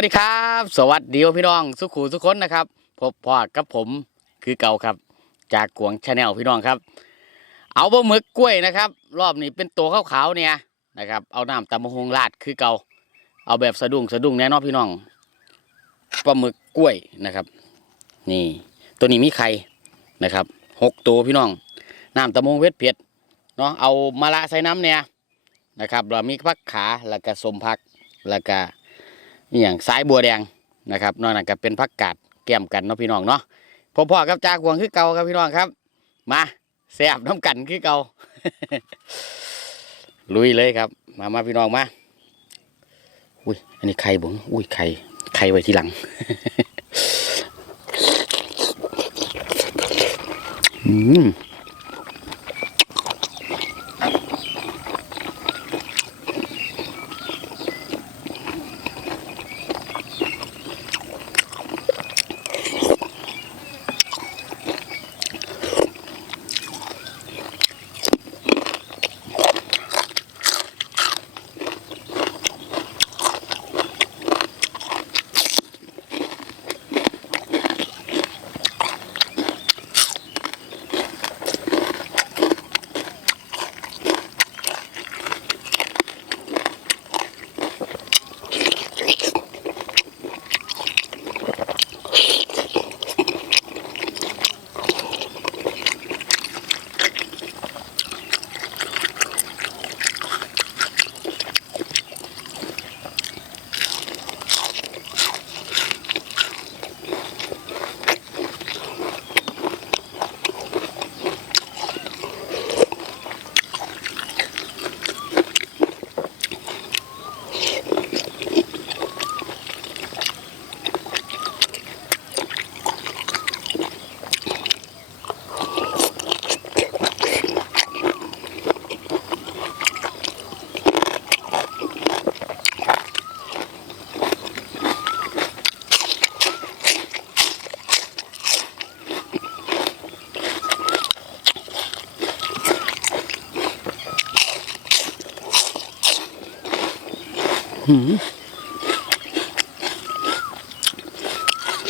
วัสดีครับ สวัสดีพี่น้อง สุขูทุกคนนะครับ พบพ่อกับผมคือเก่าครับ จากกวงชาแนลพี่น้องครับ เอาบะหมึกกล้วยนะครับ รอบนี้เป็นตัวขาวๆเนี่ยนะครับ เอาน้ำตำมะฮงราดคือเก่า เอาแบบสะดุ้งสะดุ้งแน่นอนพี่น้องปลาหมึกกล้วยนะครับ นี่ ตัวนี้มีไข่นะครับหกตัวพี่น้องน้ำตำมะฮงเวทเผ็ดเนาะเอามาละใส่น้ำเนี่ยนะครับเรามีผักขาแล้วก็สมผักแล้วก็ นี่อย่างสายบัวแดงนะครับนอกนั้นก็เป็นพักกาดแก้มกันเนาะพี่น้องเนาะพ่อพ่อกับจากหวงคือเก่าครับพี่น้องครับ มาแซบน้ำกันคือเก่าลุยเลยครับ มามาพี่น้องมาอุ้ยอันนี้ไข่บุ๋งอุ้ยไข่ไข่ไว้ทีหลังอืม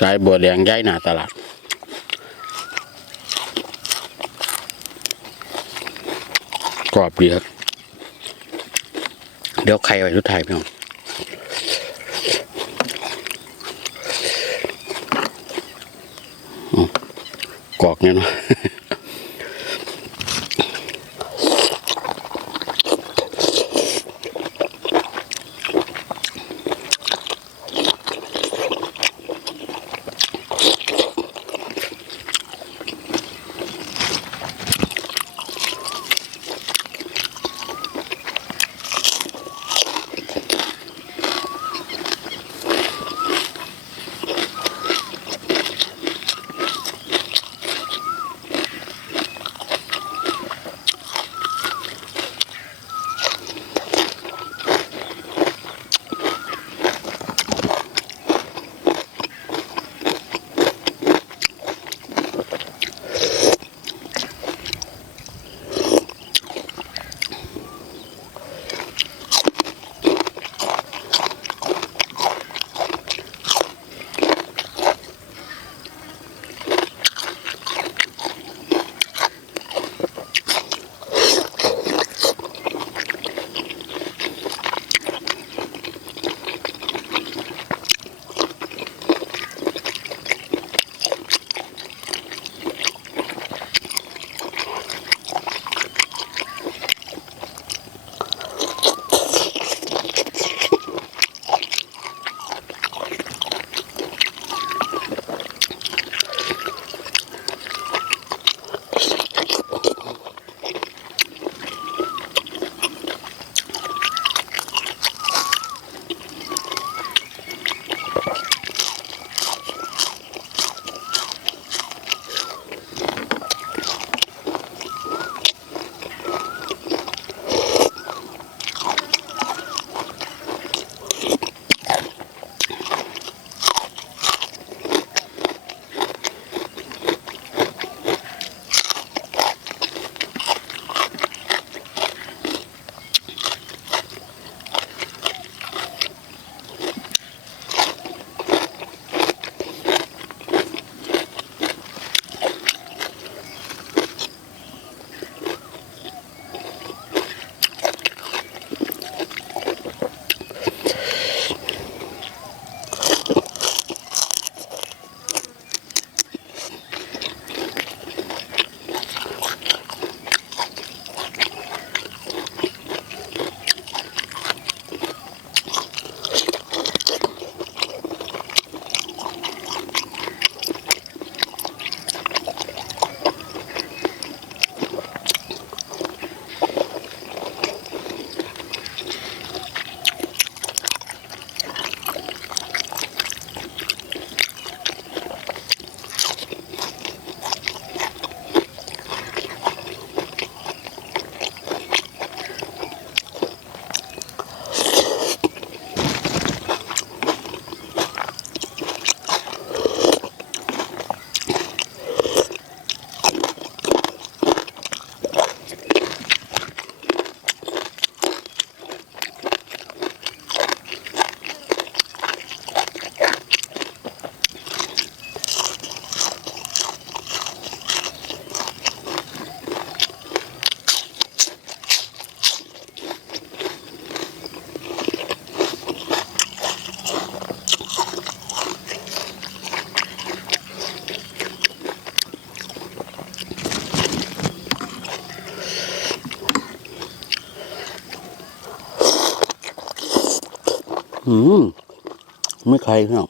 สายบัวแดงย้ายหน้าตลาดกรอบดีครับ เดี๋ยวไข่ไว้ทุกทยพี่น้องกรอกเนี่ยเนาะ อืมไม่ใครพี่น้อง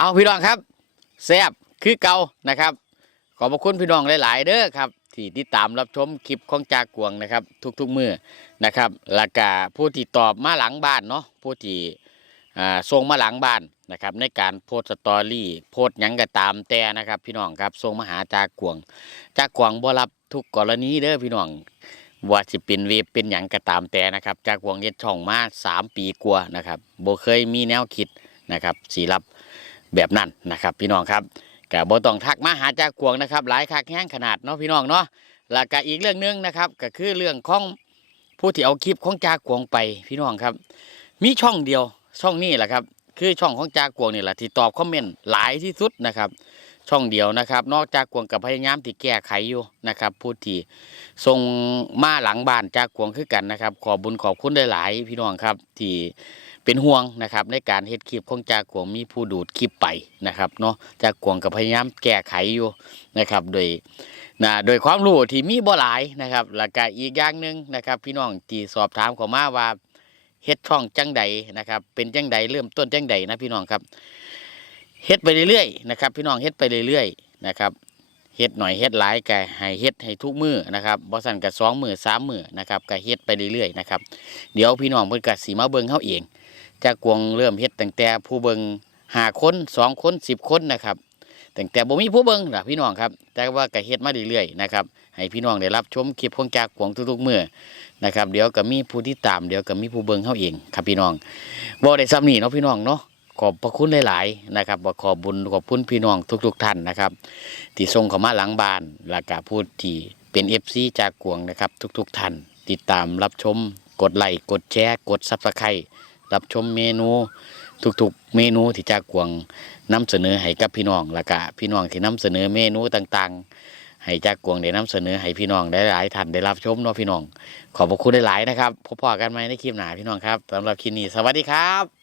เอาพี่น้องครับแซบคือเก่านะครับ ขอบพระคุณพี่น้องหลาย ๆ เด้อครับ ที่ติดตามรับชมคลิปของจากกวงนะครับ ทุกๆมือนะครับแล้วก็ผู้ที่ตอบมาหลังบ้านเนาะผู้ที่อ่าส่งมาหลังบ้านนะครับ ในการโพสต์สตอรี่โพสต์ยังก็ตามแต่นะครับ พี่น้องครับส่งมาหาจากกวง จากกวงบ่รับทุกกรณีเด้อพี่น้องว่าสิเป็นเวบเป็นหยังก็ตามแต่นะครับ จากกวงเฮ็ดช่องมาสามปีกว่านะครับโบเคยมีแนวคิดนะครับสีรับ แบบนั้นนะครับ พี่น้องครับก็บ่ต้องทักมาหาจากกวงนะครับ หลายคักแห้งขนาดเนาะพี่น้องเนาะแล้วก็อีกเรื่องหนึงนะครับ ก็คือเรื่องของผู้ที่เอาคลิปของจากกวงไปพี่น้องครับ มีช่องเดียวช่องนี้แหละครับ คือช่องของจากกวงนี่แหละที่ตอบคอมเมนต์หลายที่สุดนะครับ ช่องเดียวนะครับ นอกจากกวงกับพยายามที่แก้ไขอยู่นะครับผู้ที่ส่งมาหลังบ้านจากกวงคือกันนะครับ ขอบุญขอบคุณได้หลายพี่น้องครับที่ เป็นห่วงนะครับในการเฮ็ดคลิปของจากวงมีผู้ดูดคลิปไปนะครับเนาะจากวงกับพยายามแก้ไขอยู่นะครับโดยนะโดยความรู้ที่มีบ่หลายนะครับแล้วก็อีกอย่างหนึ่งนะครับ พี่น้องที่สอบถามเข้ามาว่าเฮ็ดช่องจังใดนะครับ เป็นจังใดเริ่มต้นจังใดนะพี่น้องครับเฮ็ดไปเรื่อยๆนะครับ พี่น้องเฮ็ดไปเรื่อยๆนะครับเฮ็ดหน่อยเฮ็ดหลายก็ให้เฮ็ดให้ทุกมือนะครับบ่ซั่นก็สองมือสามมือนะครับก็เฮ็ดไปเรื่อยๆนะครับเดี๋ยวพี่น้องเพิ่นก็สิมาเบิ่งเฮาเอง จากกวงเริ่มเฮ็ดตั้งแต่ผู้เบิงหาคนสองคนสิบคนนะครับตั้งแต่บ่มีผู้เบิงล่ะพี่น้องครับแต่ว่าก็เฮ็ดมาเรื่อยๆนะครับให้พี่น้องได้รับชมคลิปของจากกวงทุกๆมื้อนะครับ เดี๋ยวก็มีผู้ที่ตามเดี๋ยวก็มีผู้เบิงเฮาเองครับพี่น้องบ่ได้ซ้ำนี่เนาะพี่น้องเนาะขอบพระคุณหลาย ๆ นะครับขอบบุญขอบคุณพี่น้องทุก ๆ ท่านนะครับ ที่ส่งเข้ามาหลังบ้านแล้วก็ผู้ที่เป็น FC จากกวงนะครับ ทุก ๆ ท่าน ติดตามรับชม กดไลค์กดแชร์ กด Subscribe รั รับชมเมนูทุกๆเมนูที่จากกวงนำเสนอให้กับพี่น้องละกะพี่น้องที่นำเสนอเมนูต่างๆ ให้จากกวงได้นำเสนอให้พี่น้องได้หลายท่านได้รับชมเนาะพี่น้อง ขอบพระคุณได้หลายนะครับพบพอกันไหมในคลิปหน้าพี่น้องครับสำหรับคลิปนี้สวัสดีครับ